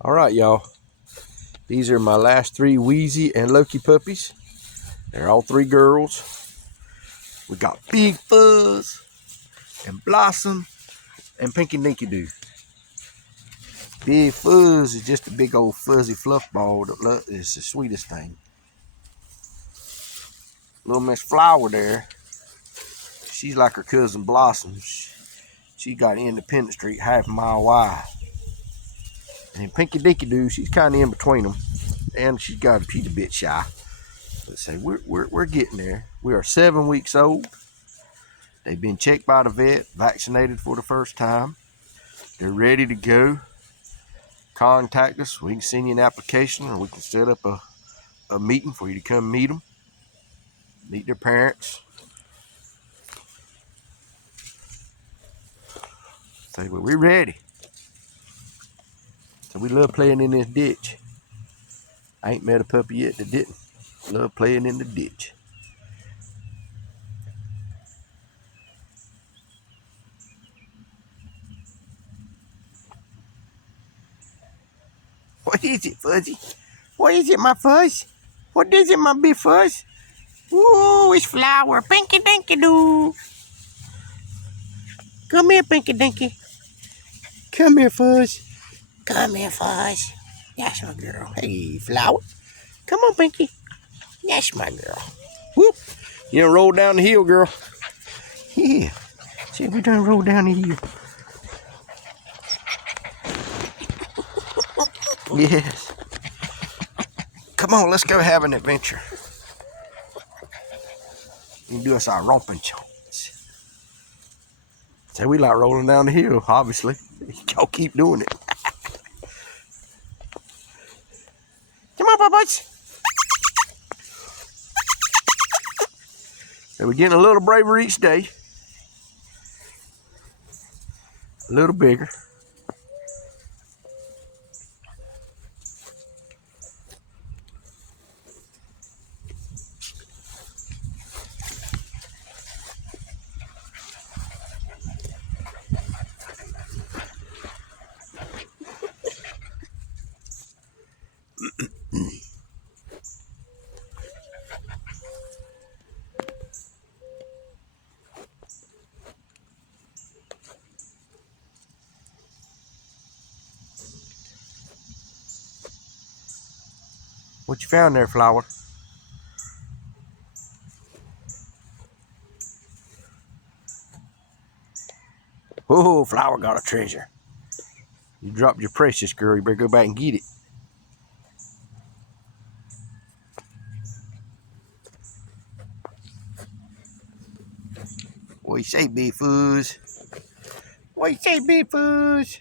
All right, y'all. These are my last three Wheezey and Loki puppies. They're all three girls. We got Big Fuzz and Blossom and Pinky Dinky Doo. Big Fuzz is just a big old fuzzy fluff ball that is the sweetest thing. Little Miss Flower there, she's like her cousin Blossom. She got Independence Street half a mile wide. And then Pinky Dinky Doo, she's kind of in between them. And she's a bit shy. Let's say we're getting there. We are 7 weeks old. They've been checked by the vet, vaccinated for the first time. They're ready to go. Contact us. We can send you an application, or we can set up a meeting for you to come meet them, meet their parents. Say, well, we're ready. So we love playing in this ditch. I ain't met a puppy yet that didn't. Love playing in the ditch. What is it, Fuzzy? What is it, my Fuzz? What is it, my big Fuzz? Ooh, it's Flower. Pinky Dinky Doo. Come here, Pinky Dinky. Come here, Fuzz. Come here, Fuzz. That's my girl. Hey, Flower. Come on, Pinky. That's my girl. Whoop. You done roll down the hill, girl. Yeah. See, we done roll down the hill. Yes. Come on, let's go have an adventure. You can do us our romping chance. So we like rolling down the hill, obviously. Y'all keep doing it. Come on, Pups. So we're getting a little braver each day. A little bigger. What you found there, Flower? Oh, Flower got a treasure. You dropped your precious, girl. You better go back and get it. What you say, Big Fuzz? What you say, Big Fuzz?